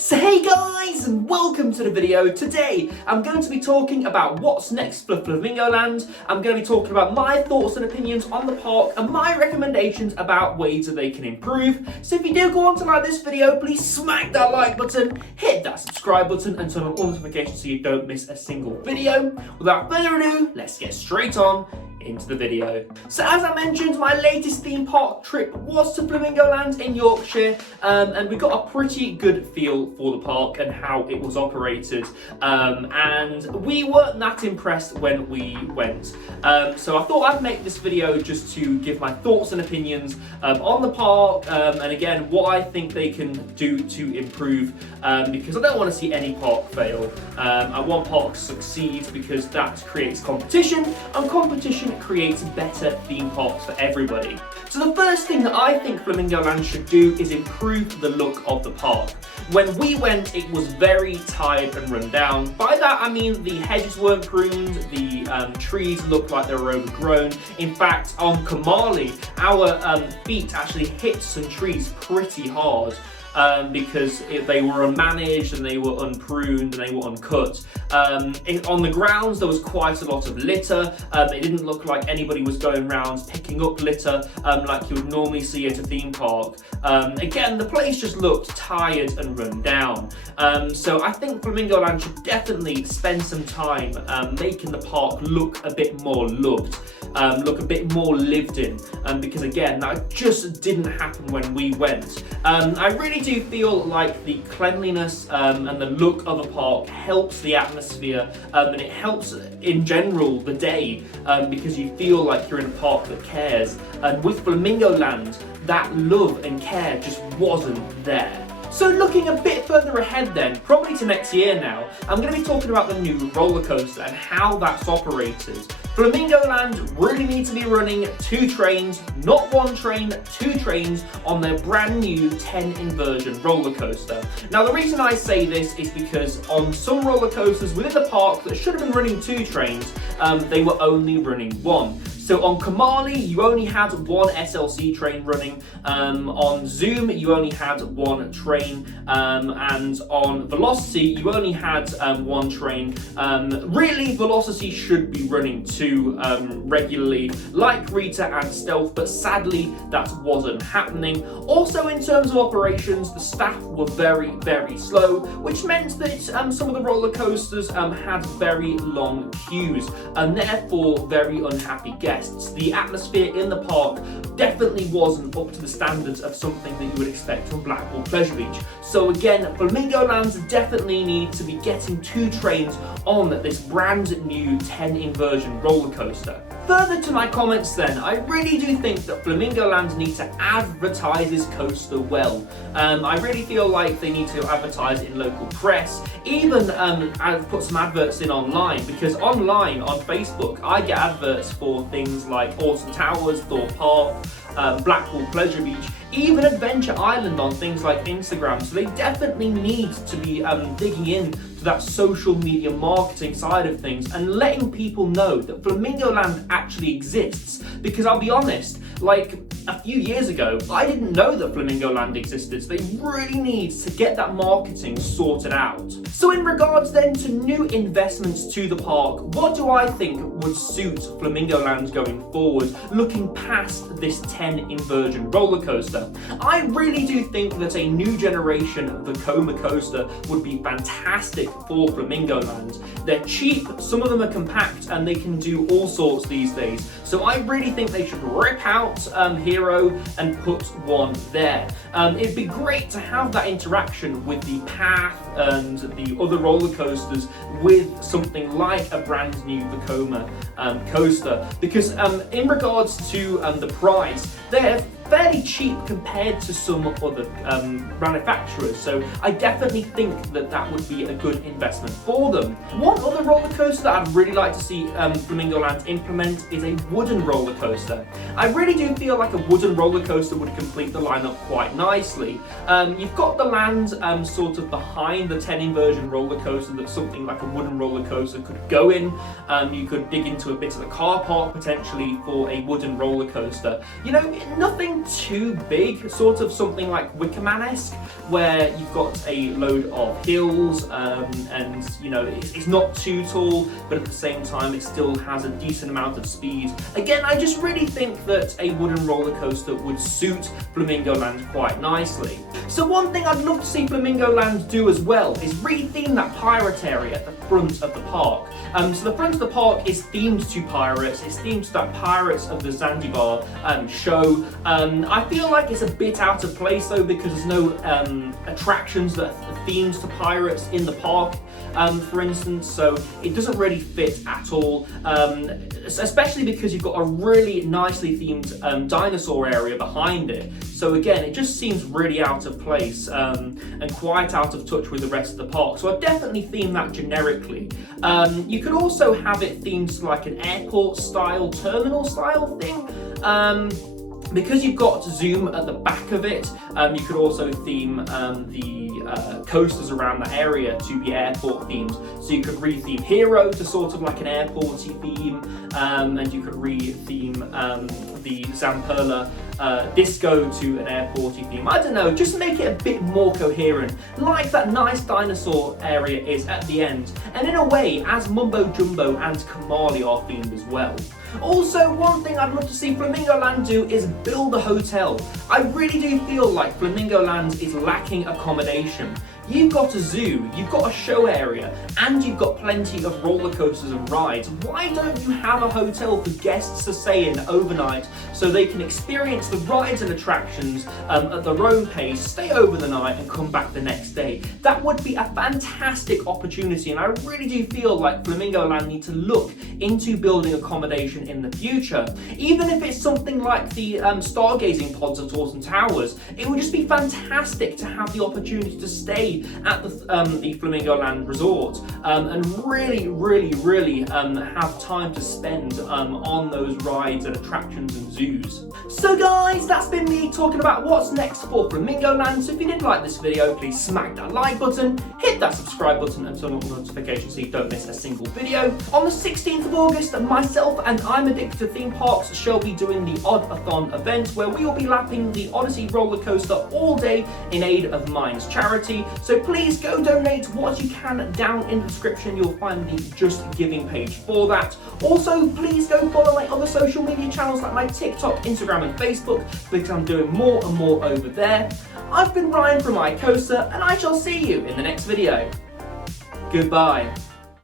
So hey guys, and welcome to the video. Today I'm going to be talking about what's next for Flamingo Land. I'm going to be talking about my thoughts and opinions on the park and my recommendations about ways that they can improve. So if you do go on to like this video, please smack that like button, hit that subscribe button and turn on all notifications so you don't miss a single video. Without further ado, let's get straight on into the video. So as I mentioned, my latest theme park trip was to Flamingo Land in Yorkshire, and we got a pretty good feel for the park and how it was operated, and we weren't that impressed when we went. So I thought I'd make this video just to give my thoughts and opinions on the park, and again what I think they can do to improve, because I don't want to see any park fail. I want parks to succeed because that creates competition, and competition creates better theme parks for everybody. So the first thing that I think Flamingo Land should do is improve the look of the park. When we went, it was very tired and run down. By that I mean the hedges weren't pruned, the trees looked like they were overgrown. In fact, on Kamali, our feet actually hit some trees pretty hard. Because they were unmanaged and they were unpruned and they were uncut. On the grounds there was quite a lot of litter. It didn't look like anybody was going around picking up litter like you would normally see at a theme park. Again, the place just looked tired and run down. So I think Flamingo Land should definitely spend some time making the park look a bit more loved. Look a bit more lived in, because again that just didn't happen when we went. I really do feel like the cleanliness and the look of a park helps the atmosphere, and it helps in general the day, because you feel like you're in a park that cares, and with Flamingo Land that love and care just wasn't there. So looking a bit further ahead then, probably to next year now, I'm going to be talking about the new roller coaster and how that's operated. Flamingo Land really needs to be running 2 trains, not 1 train, 2 trains on their brand new 10 inversion roller coaster. Now the reason I say this is because on some roller coasters within the park that should have been running 2 trains, they were only running 1. So on Kamali, you only had 1 SLC train running. On Zoom, you only had 1 train. And on Velocity, you only had 1 train. Really, Velocity should be running 2 regularly, like Retheme and Stealth, but sadly, that wasn't happening. Also, in terms of operations, the staff were very, very slow, which meant that some of the roller coasters had very long queues, and therefore very unhappy guests. The atmosphere in the park definitely wasn't up to the standards of something that you would expect from Blackpool Pleasure Beach. So again, Flamingo Land definitely need to be getting 2 trains on this brand new 10 inversion roller coaster. Further to my comments then, I really do think that Flamingo Land need to advertise this coaster well. I really feel like they need to advertise it in local press. Even I've put some adverts in online, because online on Facebook I get adverts for things like Alton Towers, Thorpe Park, Blackpool Pleasure Beach, even Adventure Island on things like Instagram. So they definitely need to be digging in to that social media marketing side of things and letting people know that Flamingo Land actually exists. Because I'll be honest, like a few years ago, I didn't know that Flamingo Land existed, so they really need to get that marketing sorted out. So in regards then to new investments to the park, what do I think would suit Flamingo Land going forward, looking past this 10 inversion roller coaster? I really do think that a new generation Vekoma coaster would be fantastic for Flamingo Land. They're cheap, some of them are compact, and they can do all sorts these days. So I really think they should rip out Hero and put 1 there. It'd be great to have that interaction with the path and the other roller coasters with something like a brand new Vekoma coaster, because in regards to the price, they're fairly cheap compared to some other manufacturers, so I definitely think that that would be a good investment for them. One other roller coaster that I'd really like to see Flamingo Land implement is a wooden roller coaster. I really do feel like a wooden roller coaster would complete the lineup quite nicely. You've got the land sort of behind the 10 inversion roller coaster that something like a wooden roller coaster could go in. You could dig into a bit of the car park potentially for a wooden roller coaster. You know, nothing nothing too big, sort of something like Wickerman-esque, where you've got a load of hills, and you know, it's not too tall, but at the same time it still has a decent amount of speed. Again, I just really think that a wooden roller coaster would suit Flamingo Land quite nicely. So one thing I'd love to see Flamingo Land do as well is retheme that pirate area at the front of the park. So the front of the park is themed to pirates, it's themed to that Pirates of the Zanzibar show. I feel like it's a bit out of place though, because there's no attractions that are themed to pirates in the park, for instance, so it doesn't really fit at all, especially because you've got a really nicely themed dinosaur area behind it. So again, it just seems really out of place and quite out of touch with the rest of the park. So I'd definitely theme that generically. You could also have it themed to like an airport style, terminal style thing. Because you've got Zoom at the back of it, you could also theme the coasters around that area to be airport themed. So you could retheme Hero to sort of like an airporty theme, and you could retheme the Zamperla Disco to an airporty theme. I don't know, just make it a bit more coherent, like that nice dinosaur area is at the end. And in a way, as Mumbo Jumbo and Kamali are themed as well. Also, one thing I'd love to see Flamingo Land do is build a hotel. I really do feel like Flamingo Land is lacking accommodation. You've got a zoo, you've got a show area, and you've got plenty of roller coasters and rides. Why don't you have a hotel for guests to stay in overnight so they can experience the rides and attractions at their own pace, stay over the night and come back the next day? That would be a fantastic opportunity, and I really do feel like Flamingo Land need to look into building accommodation in the future. Even if it's something like the stargazing pods at Alton Towers, it would just be fantastic to have the opportunity to stay at the Flamingo Land Resort and really have time to spend on those rides and attractions and zoos. So guys, that's been me talking about what's next for Flamingo Land. So if you did like this video, please smack that like button, hit that subscribe button and turn on notifications so you don't miss a single video. On the 16th of August, myself and I'm Addicted to Theme Parks shall be doing the Odd-a-thon event, where we will be lapping the Odyssey roller coaster all day in aid of Minds charity. So please go donate what you can down in the description. You'll find the Just Giving page for that. Also, please go follow my other social media channels like my TikTok, Instagram and Facebook, because I'm doing more and more over there. I've been Ryan from iCoaster, and I shall see you in the next video. Goodbye.